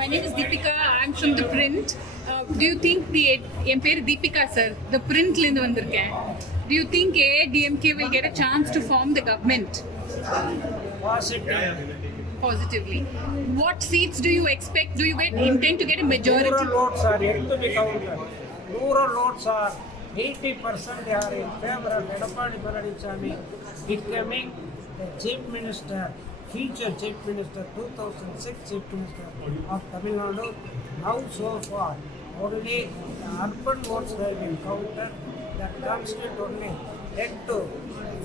My name is Deepika. I'm from the print. Do you think the என் பேரு Deepika sir. The printல இருந்து வந்திருக்கேன். Do you think AIDMK will get a chance to form the government? Positively. What seats do you expect? Do you intend to get a majority? Rural votes are yet to be counted. Rural votes are 80% they are in favor of Edapadi Palanichami becoming the chief minister, future chief minister, 2006 chief minister of Tamil Nadu. Now so far, only the urban votes have been counted that constitute only 10 to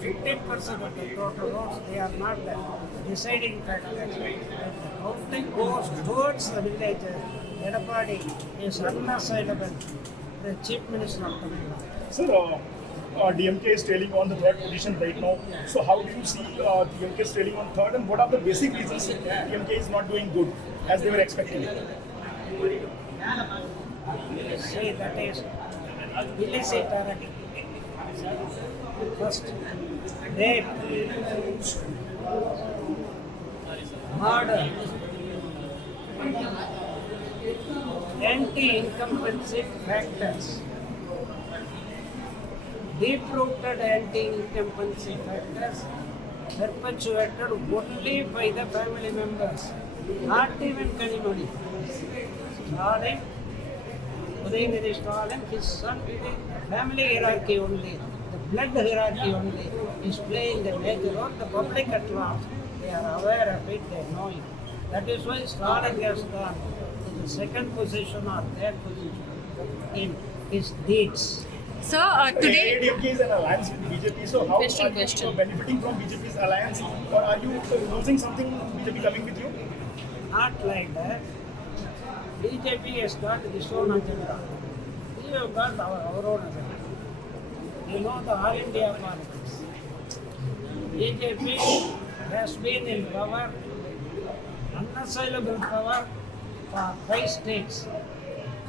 15% of the total votes. They are not the deciding factor. If the counting goes towards the villages, Edapadi is unassailable, the chief minister of Tamil Nadu. Sir, DMK is trailing on the third position right now. So how do you see DMK is trailing on third, and what are the basic reasons DMK is not doing good as they were expecting? Say that is illicit already. First, rape, murder, anti-incumbency factors, deep-rooted anti-incumbency factors perpetuated only by the family members, not even Kanimani. Stalin, Udayanithi Stalin, his son, family hierarchy only, the blood hierarchy only is playing the major role. The public at large, they are aware of it, they know it. That is why Stalin has gone to the second position or third position in his deeds. Sir, today. AIDMK is an alliance with BJP, so how are you benefiting from BJP's alliance, or are you losing something BJP coming with you? Not like that. BJP has got its own agenda. We have got our own agenda. You know the All India politics. BJP has been in power, unassailable power for 5 states.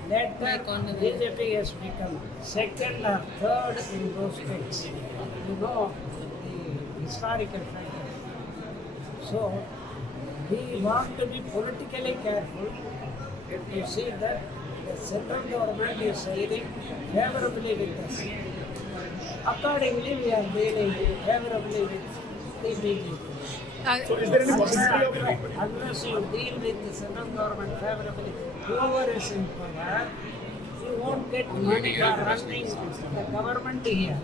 Later, BJP has become second or third in those states. You know the historical factors. So, we want to be politically careful to see that the central government is siding favorably with us. Accordingly, we are dealing favorably with the BJP. So is there any possibility of Unless you deal with the central government favorably, whoever is in power, you won't get money for running the government here.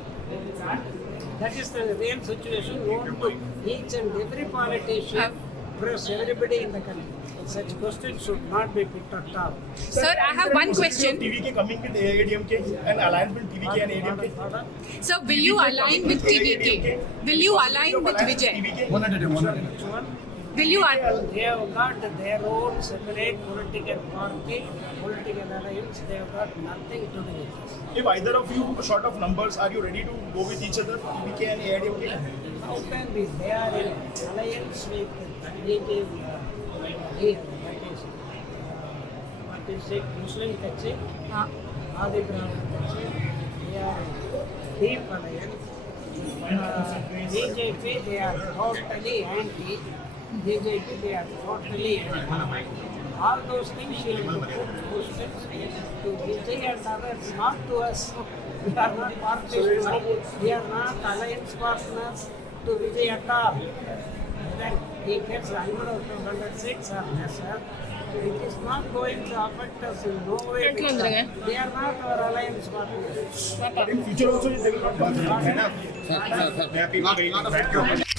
That is the real situation. You want to each and every politician press everybody in the country. Such questions should not be put at all. Sir, I have one question. TVK coming with AIDMK, an alliance with TVK and AIDMK? Sir, will you align with TVK? Will you align with Vijay? Will you They have got their own separate political party, political alliance. They have got nothing to do with us. If either of you are short of numbers, are you ready to go with each other, TVK and AIDMK? How can we? They are in alliance with BJP. Here, that is, what is it? Muslim Kachi, Adi Brahmin Kachi. They are in deep alliance. BJP, they are totally anti. BJP, they are totally anti. All those things should be put questions to Vijay and others, not to us. We are not parties to us. We are not alliance partners to Vijay at all. Then he gets 100 or 206 or lesser. It is not going to affect us in no way. They are not our alliance partners. In future also they will not.